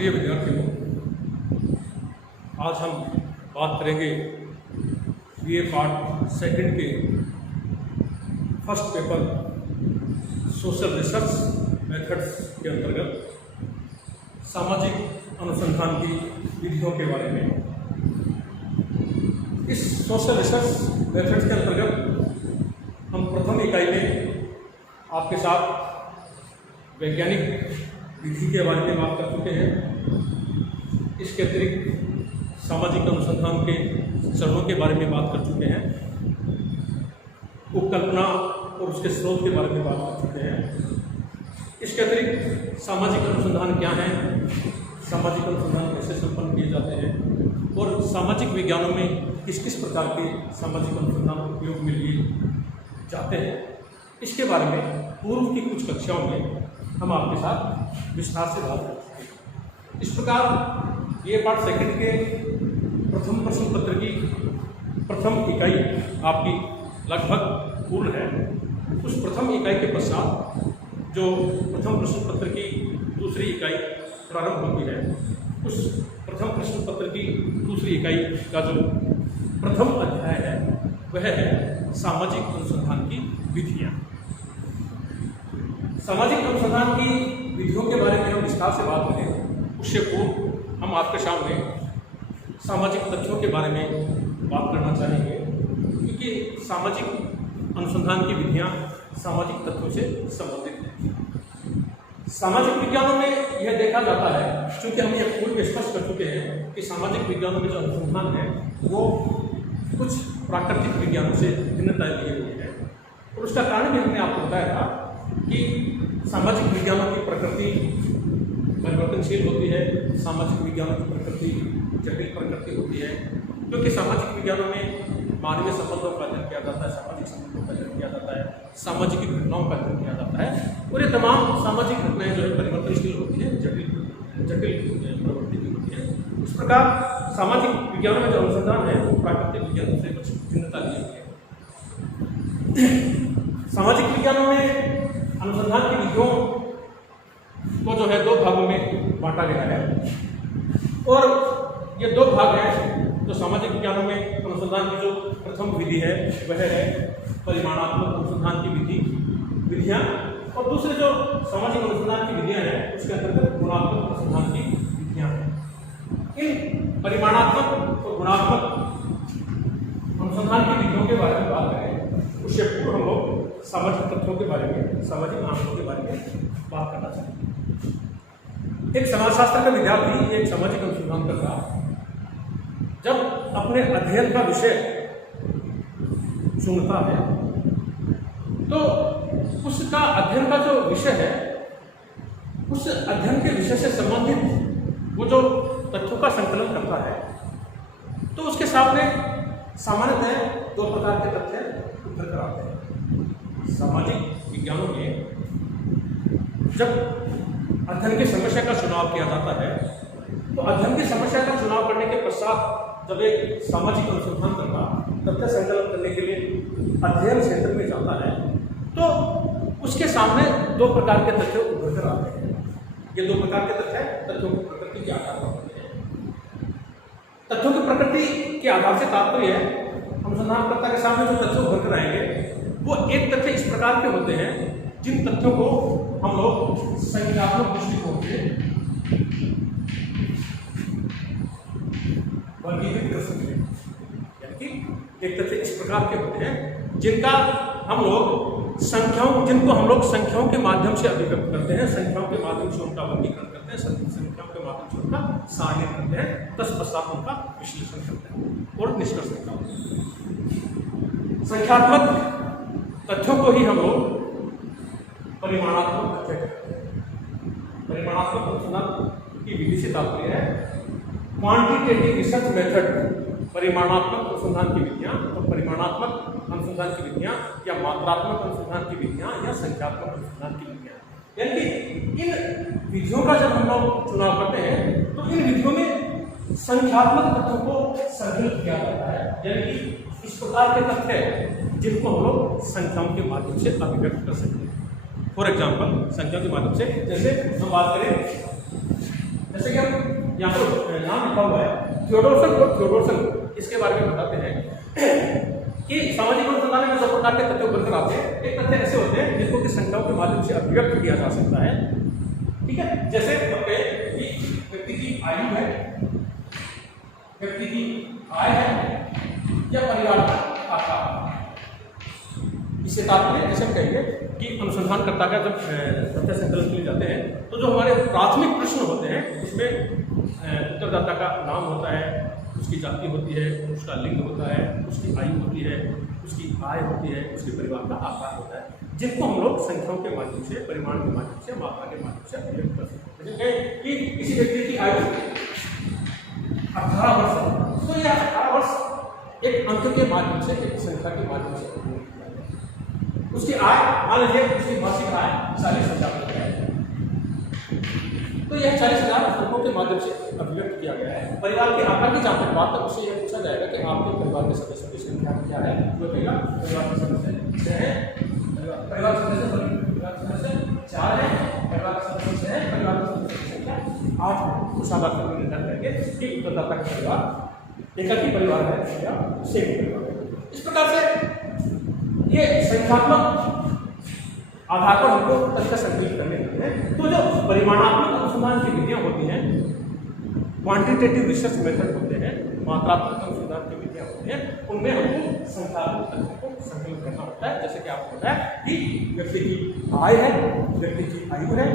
प्रिय विद्यार्थियों, आज हम बात करेंगे बीए पार्ट सेकंड के first paper social research methods के अंतर्गत सामाजिक अनुसंधान की विधियों के बारे में। इस सोशल रिसर्च मेथड्स के अंतर्गत हम प्रथम इकाई में आपके साथ वैज्ञानिक विधि के बारे में बात कर चुके हैं। इसके अतिरिक्त सामाजिक अनुसंधान के चरणों के बारे में बात कर चुके हैं। उपकल्पना और उसके स्रोत के बारे में बात कर चुके हैं। इसके अतिरिक्त सामाजिक अनुसंधान क्या है, सामाजिक अनुसंधान कैसे संपन्न किए जाते हैं और सामाजिक विज्ञानों में किस किस प्रकार के सामाजिक अनुसंधान उपयोग में लिए जाते हैं, इसके बारे में पूर्व की कुछ कक्षाओं में हम आपके साथ विस्तार से बात कर चुके हैं। इस प्रकार ये पार्ट सेकंड के प्रथम प्रश्न पत्र की प्रथम इकाई आपकी लगभग पूर्ण है। उस प्रथम इकाई के पश्चात जो प्रथम प्रश्न पत्र की दूसरी इकाई प्रारंभ होती है, उस प्रथम प्रश्न पत्र की दूसरी इकाई का जो प्रथम अध्याय है वह है सामाजिक अनुसंधान की विधियाँ। सामाजिक अनुसंधान की विधियों के बारे में हम विस्तार से बात करें, उससे पूर्व हम आपके सामने सामाजिक तथ्यों के बारे में बात करना चाहेंगे, क्योंकि सामाजिक अनुसंधान की विधियाँ सामाजिक तथ्यों से संबंधित हैं। सामाजिक विज्ञानों में यह देखा जाता है, क्योंकि हम यह पूर्व में स्पष्ट कर चुके हैं कि सामाजिक विज्ञानों में जो अनुसंधान है वो कुछ प्राकृतिक विज्ञानों से भिन्नता लिए हुए है। और उसका कारण भी हमने आपको बताया था कि सामाजिक विज्ञानों की प्रकृति परिवर्तनशील होती है, सामाजिक विज्ञानों की प्रकृति जटिल प्रकृति होती है, क्योंकि सामाजिक विज्ञानों में मानवीय संबंधों का अध्ययन किया जाता है, सामाजिक संबंधों का अध्ययन किया जाता है, सामाजिक घटनाओं का अध्ययन किया जाता है, और ये तमाम सामाजिक घटनाएं जो है परिवर्तनशील होती हैं, जटिल प्रवृत्ति की होती है। इस प्रकार सामाजिक विज्ञानों में जो अनुसंधान है वो प्राकृतिक विज्ञानों से कुछ भिन्नता ली है। सामाजिक विज्ञानों में अनुसंधान की विधियों को जो है दो भागों में बांटा गया है, और ये दो भाग हैं। जो सामाजिक विज्ञानों में अनुसंधान की जो प्रथम विधि है वह है परिमाणात्मक अनुसंधान की विधियाँ, और दूसरे जो सामाजिक अनुसंधान की विधियाँ हैं उसके अंतर्गत गुणात्मक अनुसंधान की विधियाँ हैं। इन परिमाणात्मक और गुणात्मक अनुसंधान की विधियों के बारे में बात करें, उससे पूर्व हम लोग सामाजिक तथ्यों के बारे में, सामाजिक आंकड़ों के बारे में बात करना चाहेंगे। एक समाजशास्त्र का विद्यार्थी एक सामाजिक अनुसंधान कर रहा है, जब अपने अध्ययन का विषय चुनता है तो उसका अध्ययन का जो विषय है उस अध्ययन के विषय से संबंधित वो जो तथ्यों का संकलन करता है, तो उसके सामने सामान्यतः दो प्रकार के तथ्य उभर कर आते हैं। सामाजिक विज्ञानों में जब अध्ययन की समस्या का चुनाव किया जाता है, तो अध्ययन की समस्या का चुनाव करने के पश्चात जब एक सामाजिक अनुसंधान करना तथ्य संकलन करने के लिए अध्ययन क्षेत्र में जाता है, तो उसके सामने दो प्रकार के तथ्य उभर कर आते हैं। ये दो प्रकार के तथ्य तथ्यों की प्रकृति के आधार पर होते हैं। तथ्यों की प्रकृति के आधार से तात्पर्य है अनुसंधानकर्ता के सामने जो तथ्य उभर कर आएंगे वो एक तथ्य इस प्रकार के होते हैं जिन तथ्यों को हम लोग संख्यात्मक दृष्टिकोण से वर्गीकृत कर सकते हैं। यानी कि एक तथ्य इस प्रकार के होते हैं जिनका हम लोग जिनको हम लोग संख्याओं के माध्यम से अभिव्यक्त करते हैं, संख्याओं के माध्यम से उनका वर्गीकरण करते हैं, संख्याओं के माध्यम से उनका सारणीकरण करते हैं, तत्पश्चात उनका विश्लेषण करते हैं और निष्कर्ष निकालते हैं। संख्यात्मक तथ्यों को ही हम लोग परिमाणात्मक तथ्य कहते हैं। परिमाणात्मक अनुसंधान की विधि से तात्पर्य है क्वांटिटेटिव रिसर्च मेथड, परिमाणात्मक अनुसंधान की विधियाँ और परिमाणात्मक अनुसंधान की विधियाँ या मात्रात्मक अनुसंधान की विधियाँ या संख्यात्मक अनुसंधान की विधियाँ। यानी कि इन विधियों का जब हम लोग चुनाव करते हैं तो इन विधियों में संख्यात्मक तथ्यों को संकलित किया जाता है, यानी कि इस प्रकार के तथ्य जिनको हम लोग संख्याओं के माध्यम से अभिव्यक्त कर सकते हैं। फॉर एग्जाम्पल संख्या के माध्यम से, जैसे हम बात करें जैसे कि हम यहाँ पर नाम लिखा हुआ है थियोडोरसन और थियोडोरसन, इसके बारे में बताते हैं कि सामाजिक अनुसंधान में 2 प्रकार के तथ्य उभर कर आते हैं। एक तथ्य ऐसे होते हैं जिनको कि संख्याओं के माध्यम से अभिव्यक्त किया जा सकता है, ठीक है। जैसे व्यक्ति की आयु है, व्यक्ति की आय है या परिवार का आकार। इससे तात्पर्य जैसे हम कहेंगे कि अनुसंधानकर्ता का जब तथ्य संकलन के लिए जाते हैं तो जो हमारे प्राथमिक प्रश्न होते हैं उसमें उत्तरदाता का नाम होता है, उसकी जाति होती है, उसका लिंग होता है, उसकी आयु होती है, उसकी आय होती है, उसके परिवार का आकार होता है, जिनको हम लोग संख्याओं के माध्यम से, परिमाण के माध्यम से, मात्रा के माध्यम से अभिव्यक्त कर सकते हैं। जैसे कि किसी व्यक्ति की आयु 18 वर्ष है तो यह 18 वर्ष एक अंक के माध्यम से, एक संख्या के माध्यम से अभिव्यक्त किया जाए। उसकी आय, मान लीजिए उसकी मासिक आय 40,000 रुपये है, तो यह 40,000 अंकों के माध्यम से अभिव्यक्त किया गया है। परिवार के आकार की जहाँ तक बात है उससे यह पूछा जाएगा कि आपके परिवार के सदस्यों की संख्या क्या है, जो कहेगा परिवार के सदस्य 6 है, परिवार के सदस्य 4 है, परिवार के सदस्य 6 है, परिवार के सदस्य की संख्या 8 है। उस आधार पर निर्धारण करेंगे कि उत्तरदाता का परिवार एक ही परिवार है या संयुक्त परिवार है। इस प्रकार से ये संख्यात्मक आधार पर हमको तथ्य संकलित करने होते हैं। तो जो परिमाणात्मक अनुसंधान की विधियां होती हैं, क्वांटिटेटिव रिसर्च मेथड होते हैं, मात्रात्मक अनुसंधान की विधियां होती हैं, उनमें हमको संख्यात्मक तथ्यों को संकलित करना होता है। जैसे कि आपको पता है कि व्यक्ति की आय है, व्यक्ति की आयु है,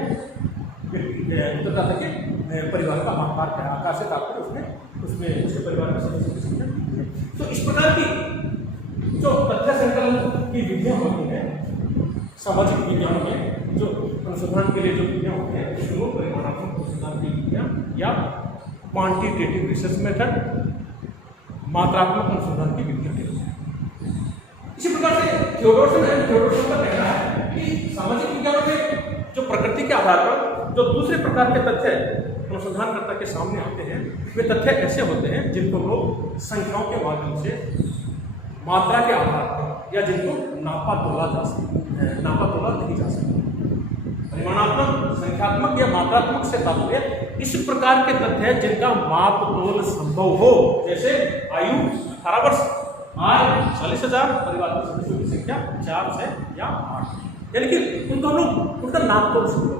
उत्तरदाता के परिवार का आकार है, आकार से तात्पर्य उसमें उसके परिवार के सदस्यों की संख्या है। तो इस प्रकार की जो तथ्य संकलन की विधियां होती हैं सामाजिक विज्ञान में, जो अनुसंधान के लिए जो विधियां होती हैं उसको परिमाणात्मक अनुसंधान की विधियां या क्वांटिटेटिव रिसर्च मेथड, मात्रात्मक अनुसंधान की विधियां कहते हैं। इसी प्रकार से थियोडोरसन का कहना है कि सामाजिक विज्ञानों में जो प्रकृति के आधार पर जो दूसरे प्रकार के तथ्य अनुसंधानकर्ता के सामने आते हैं, वे तथ्य ऐसे होते हैं जिनको लोग संख्याओं के माध्यम से, मात्रा के आधार पर, या जिनको नापा तोला नहीं जा सकता। परिमाणात्मक, संख्यात्मक या मात्रात्मक से तात्पर्य इस प्रकार के तथ्य हैं जिनका माप तोल संभव हो। जैसे आयु 18 वर्ष, आय 40,000, परिवार के सदस्यों की संख्या 4, 6 या 8, यानी कि उनको हम लोग उनका नाप तोल संभव।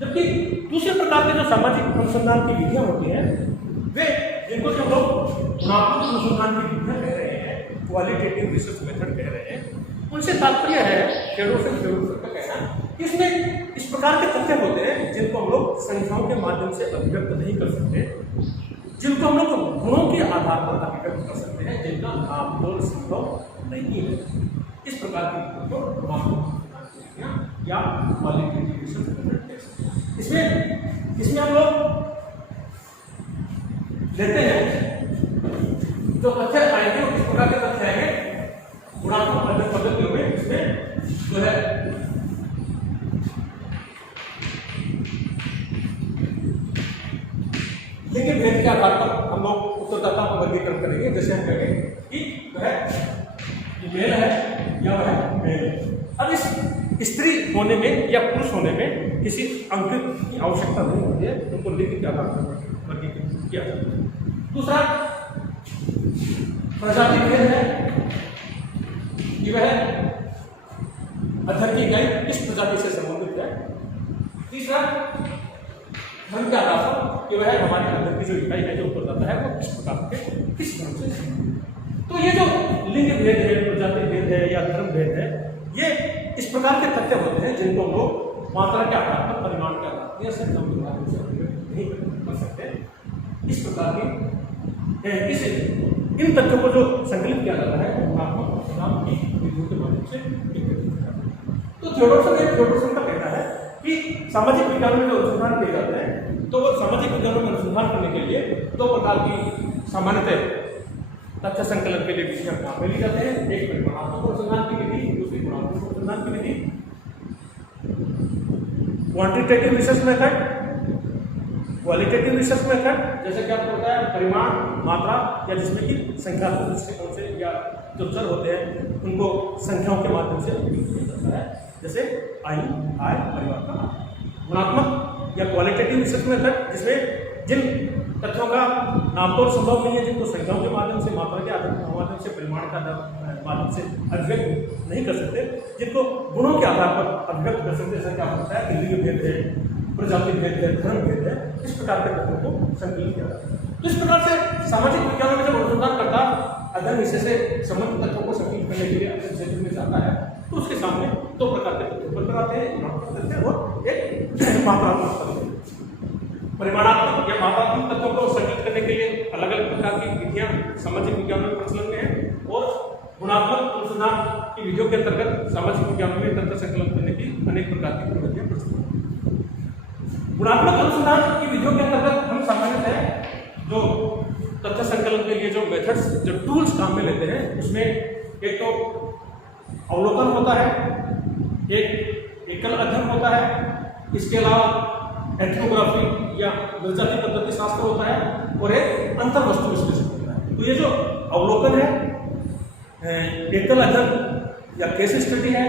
जबकि दूसरे प्रकार के जो सामाजिक अनुसंधान की विधियां होती हैं वे जिनको हम लोग गुणात्मक अनुसंधान की विधियां कह रहे हैं, क्वालिटेटिव रिसर्च मेथड कह रहे हैं, उनसे तात्पर्य है थियोडोरसन का कहना कि इसमें इस प्रकार के तथ्य होते हैं जिनको हम लोग संख्याओं के माध्यम से अभिव्यक्त नहीं कर सकते, जिनको हम लोग गुणों के आधार पर अभिव्यक्त कर सकते हैं, जिनका नाप तोल संभव नहीं है। इस प्रकार की गुणात्मक या क्वालिटेटिव रिसर्च मेथड कह सकते हैं। इसमें हम लोग लेते हैं जो तथ्य आएंगे वो किस प्रकार के तथ्य आएंगे गुणात्मक पद्धतियों में। इसमें जो है लिंग भेद के आधार पर हम लोग उत्तरदाताओं का वर्गीकरण करेंगे। जैसे हम कहेंगे कि वह मेल है या वह मेल। अब इस स्त्री होने में या पुरुष होने में किसी अंक की आवश्यकता नहीं होती है, उनको लिंग के आधार पर वर्गीकृत किया जाता है। दूसरा प्रजाति भेद है कि वह अध्ययन की इकाई किस प्रजाति से संबंधित है। तीसरा धर्म के आधार पर कि वह हमारे अध्ययन की जो इकाई है, जो उत्तरदाता है, वो किस प्रकार के किस धर्म से संबंधित है। तो ये जो लिंग भेद है, प्रजाति भेद है या धर्म भेद है, ये इस प्रकार के तथ्य होते हैं जिनको हम लोग मात्रा के आधार पर, परिमाण के आधार पर या संख्याओं के आधार से नहीं कर सकते। इस प्रकार के इन तथ्यों को जो संकलित किया जाता है वो गुणात्मक अनुसंधान की विधियों के माध्यम से एकत्रित किया जाता है। तो थियोडोरसन का कहना है कि सामाजिक विज्ञान में जो अनुसंधान किए जाते हैं, तो वो सामाजिक विज्ञानों में अनुसंधान करने के लिए 2 प्रकार की सामान्यतः तथ्य संकलन के लिए विधियां काम में ली जाते हैं। एक परिमाणात्मक अनुसंधान की विधि, दूसरी गुणात्मक अनुसंधान की विधि। Quantitative research method, qualitative research method, जैसे कि आपको बताया परिमाण, मात्रा या जिसमें कि संख्यात्मक दृष्टिकोण से या जो चर होते हैं उनको संख्याओं के माध्यम से अभिव्यक्त किया जाता है, जैसे आयु, आय, परिवार का। गुणात्मक या क्वालिटेटिव रिसर्च मेथड जिसमें जिन तथ्यों का नापतोल संभव नहीं है, जिनको संख्याओं के माध्यम से, मात्रा के माध्यम से, परिमाण का माध्यम से अभिव्यक्त नहीं कर सकते, जिनको गुणों के आधार पर अभिव्यक्त कर सकते, जैसा क्या होता है कि लिंग भेद है, प्रजाति भेद है, धर्म भेद है, इस प्रकार के तत्वों को संकलित किया जाता है। तो इस प्रकार से सामाजिक विज्ञान में जब अनुसंधान करता अध्ययन विषय से संबंधित तत्वों को संकलित करने के लिए अध्ययन क्षेत्र में जाता है, तो उसके सामने दो प्रकार के तत्व बनकर आते हैं, गुणात्मक तथ्य और एक मात्रात्मक तथ्य। परिमाणात्मक या मात्रात्मक तत्वों को संकलित करने के लिए अलग अलग प्रकार की विधियां सामाजिक विज्ञान में प्रचलन में है, और गुणात्मक अनुसंधान की विधियों के अंतर्गत सामाजिक विज्ञान में तथ्य संकलन करने की अनेक प्रकार की प्रविधियां प्रचलन में। गुणात्मक अनुसंधान की विधियों के अंतर्गत हम सामान्यतः जो तथ्य संकलन के लिए जो मेथड्स, जो टूल्स काम में लेते हैं, उसमें एक तो अवलोकन होता है, एक एकल अध्ययन होता है, इसके अलावा एथनोग्राफी या जनजाति पद्धति शास्त्र होता है, और एक अंतर्वस्तु विश्लेषण होता है। तो ये जो अवलोकन है, एकल अध्ययन या केस स्टडी है,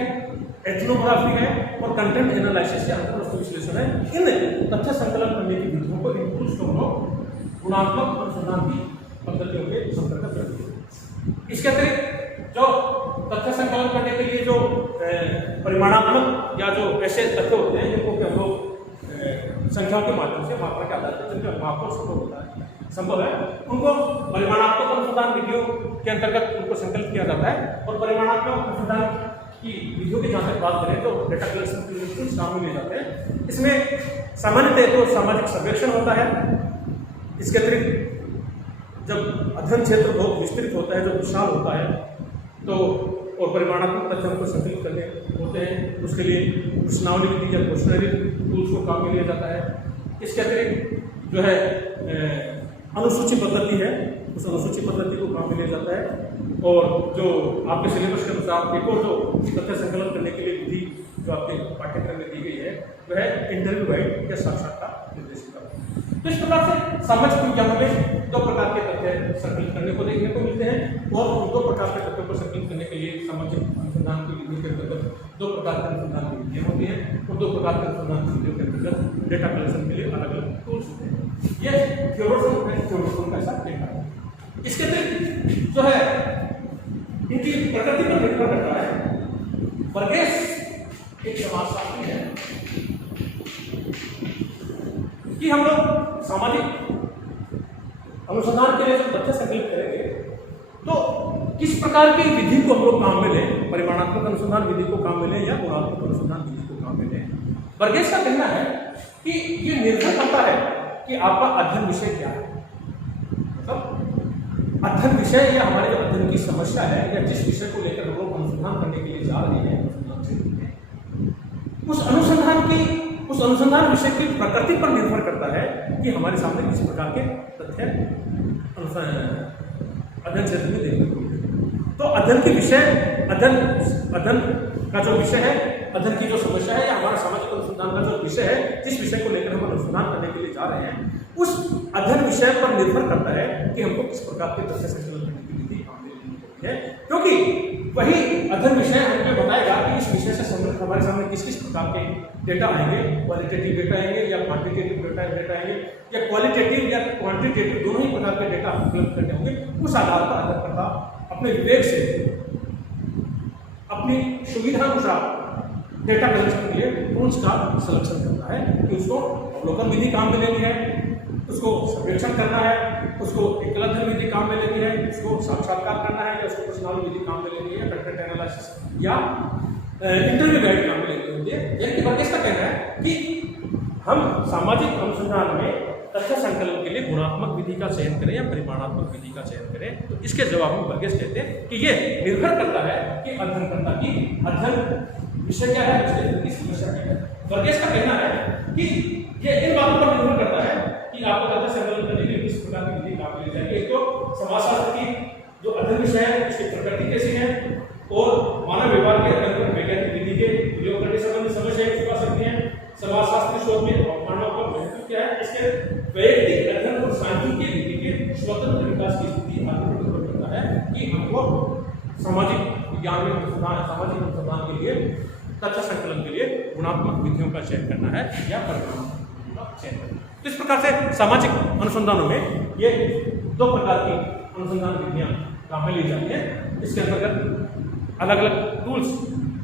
एथनोग्राफी है, और कंटेंट एनालिसिस या अंतर्वस्तु विश्लेषण है, इन तथ्य संकलन करने की विधियों को, इन टूल्स को लोग गुणात्मक अनुसंधान की पद्धतियों के अंतर्गत करते हैं। इसके अतिरिक्त जो तथ्य संकलन करने के लिए जो परिमाणात्मक या जो ऐसे तथ्य होते हैं जिनको कि हम लोग संख्याओं के माध्यम से, मात्रा के आधार पर जिनका मापन संभव है, उनको परिमाणात्मक अनुसंधान विधियों के अंतर्गत उनको संकलित किया जाता है। और परिमाणात्मक अनुसंधान की विधियों की जहाँ तक बात करें तो डेटा कलेक्शन के लिए काम में लिए जाते हैं। इसमें सामान्यतः तो सामाजिक सर्वेक्षण होता है। इसके अतिरिक्त जब अध्ययन क्षेत्र बहुत विस्तृत होता है, जो विशाल होता है, तो और परिमाणात्मक तथ्यों को संकलित करने होते हैं, उसके लिए प्रश्नावली विधि या क्वेश्चनरी टूल्स को काम में लिया जाता है। इसके अतिरिक्त जो है अनुसूची पद्धति है, उस अनुसूची पद्धति को काम में लिया जाता है। और जो आपके सिलेबस के अनुसार एक और जो तथ्य संकलन करने के लिए विधि जो आपके पाठ्यक्रम में दी गई है, वह है इंटरव्यू गाइड या साक्षात्कार निर्देशिका। तो इस प्रकार से सामाजिक विज्ञान में दो प्रकार के तथ्य संकलित करने को देखने को मिलते हैं, और उन दो प्रकार के तथ्यों को संकलित करने के लिए सामाजिक अनुसंधान की विधि के अंतर्गत दो प्रकार के अनुसंधान की विधियां होती हैं, और दो प्रकार के अनुसंधान की विधियों के अंतर्गत डेटा कलेक्शन के लिए अलग अलग टूल्स होते हैं। ये थ्योरम का ऐसा डेटा है। इसके अतिरिक्त जो है इनकी प्रकृति पर निर्भर करता है। वर्गेस एक समाजशास्त्री है कि हम लोग सामाजिक अनुसंधान के लिए जब तथ्य संकलित करेंगे तो किस प्रकार की विधि को हम लोग काम में लें, परिमाणात्मक अनुसंधान विधि को काम में लें या गुणात्मक अनुसंधान विधि को काम में लें। वर्गेस का कहना है कि ये निर्भर करता है कि आपका अध्ययन विषय क्या है। मतलब अध्ययन विषय या हमारे जो अध्ययन की समस्या है या जिस विषय को लेकर हम लोग अनुसंधान करने के लिए जा रहे हैं, उस अनुसंधान विषय की प्रकृति पर निर्भर करता है कि हमारे सामने किस प्रकार के तथ्य अध्ययन क्षेत्र में देखने को मिलेंगे। तो अध्ययन के विषय, अध्ययन का जो विषय है, अध्ययन की जो समस्या है या हमारा सामाजिक अनुसंधान का जो विषय है, जिस विषय को लेकर हम अनुसंधान करने के लिए जा रहे हैं, उस अध्ययन विषय पर निर्भर करता है कि हमको किस प्रकार के तथ्य संकलन करने की विधि काम में लेनी होती है। क्योंकि वही अध्ययन विषय हमें बताएगा कि इस विषय से संबंधित हमारे सामने किस किस प्रकार के डेटा आएंगे, क्वालिटेटिव डेटा आएंगे या क्वांटिटेटिव डेटा आएंगे, या क्वालिटेटिव या क्वांटिटेटिव दोनों ही प्रकार के डेटा उपलब्ध करने होंगे। उस आधार पर अध्ययनकर्ता अपने विवेक से, अपनी सुविधानुसार डेटा कलेक्शन के लिए टूल्स का सिलेक्शन करता है कि उसको अवलोकन विधि काम में लेनी है, उसको सर्वेक्षण करना है, उसको एकल अध्ययन विधि काम में लेनी है, उसको साक्षात्कार करना है, या उसको प्रश्नावली विधि काम में लेनी है, कंटेंट एनालिसिस या इंटरव्यू गाइड काम में लेनी होती है। यानी वर्गेस का कहना है कि हम सामाजिक अनुसंधान में तथ्य संकलन के लिए गुणात्मक विधि का चयन करें या परिमाणात्मक विधि का चयन करें। तो इसके जवाब में वर्गेस कहते हैं कि ये निर्भर करता है कि अध्ययनकर्ता की अध्ययन विषय क्या है, उसके अंदर की समस्या क्या है। वर्गेस का कहना है कि ये इन बातों पर निर्भर करता है कि आपको तथ्य संकलन करने के लिए किस प्रकार की विधि काम में ली जाएगी। एक तो समाजशास्त्र की जो अध्ययन विषय है उसकी प्रकृति कैसी है, और मानव व्यवहार के अध्ययन पर वैज्ञानिक विधि के प्रयोग करने संबंधी समस्याएं छुपा सकती हैं। समाजशास्त्री शोध में मानव का महत्व क्या है, इसके वैयक्तिक अध्ययन और सांख्यिकीय विधि के स्वतंत्र विकास की स्थिति आदि पर निर्भर करता है कि हमको सामाजिक विज्ञान में सामाजिक अनुसंधान के लिए तथ्य संकलन के लिए गुणात्मक विधियों का चयन करना है या परिमाणात्मक का चयन करना है। तो इस प्रकार से सामाजिक अनुसंधानों में ये 2 प्रकार की अनुसंधान विधियां काम में ली जाती हैं। इसके अंतर्गत अलग अलग टूल्स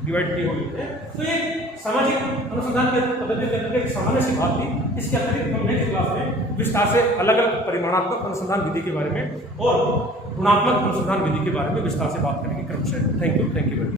डिवाइड किए हुए हैं। तो ये सामाजिक अनुसंधान के पद्धति के अंतर्गत एक सामान्य सी बात थी। इसके अतिरिक्त हम नेक्स्ट क्लास में विस्तार से अलग अलग परिमाणात्मक अनुसंधान विधि के बारे में और गुणात्मक अनुसंधान विधि के बारे में विस्तार से बात करेंगे क्रमशः। Thank you very much.